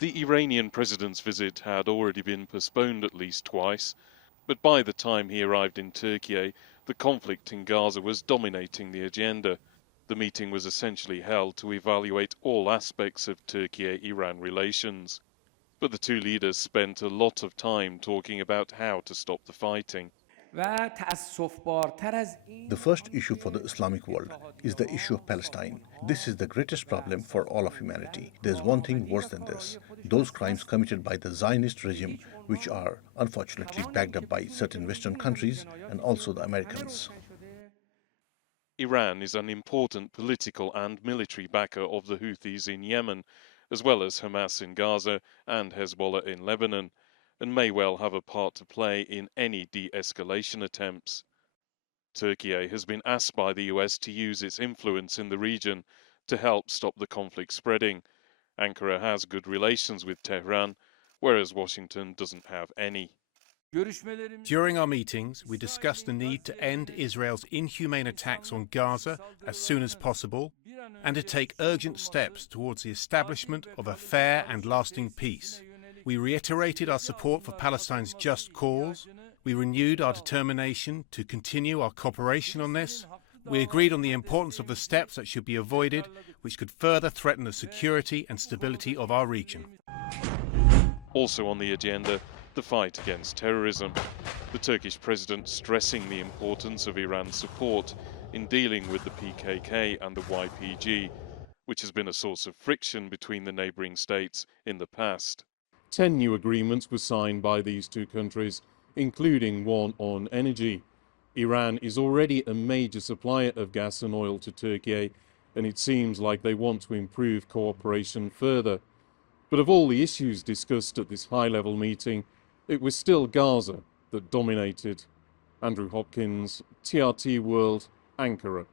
The Iranian president's visit had already been postponed at least twice, but by the time he arrived in Türkiye, the conflict in Gaza was dominating the agenda. The meeting was essentially held to evaluate all aspects of Türkiye-Iran relations. But the two leaders spent a lot of time talking about how to stop the fighting. The first issue for the Islamic world is the issue of Palestine. This is the greatest problem for all of humanity. There's one thing worse than this: those crimes committed by the Zionist regime, which are unfortunately backed up by certain Western countries and also the Americans. Iran is an important political and military backer of the Houthis in Yemen, as well as Hamas in Gaza and Hezbollah in Lebanon, and may well have a part to play in any de-escalation attempts. Türkiye has been asked by the US to use its influence in the region to help stop the conflict spreading. Ankara has good relations with Tehran, whereas Washington doesn't have any. During our meetings, we discussed the need to end Israel's inhumane attacks on Gaza as soon as possible and to take urgent steps towards the establishment of a fair and lasting peace. We reiterated our support for Palestine's just cause. We renewed our determination to continue our cooperation on this. We agreed on the importance of the steps that should be avoided, which could further threaten the security and stability of our region. Also on the agenda, the fight against terrorism. The Turkish president stressing the importance of Iran's support in dealing with the PKK and the YPG, which has been a source of friction between the neighbouring states in the past. 10 new agreements were signed by these two countries, including one on energy. Iran is already a major supplier of gas and oil to Türkiye, and it seems like they want to improve cooperation further. But of all the issues discussed at this high-level meeting, it was still Gaza that dominated. Andrew Hopkins, TRT World, Ankara.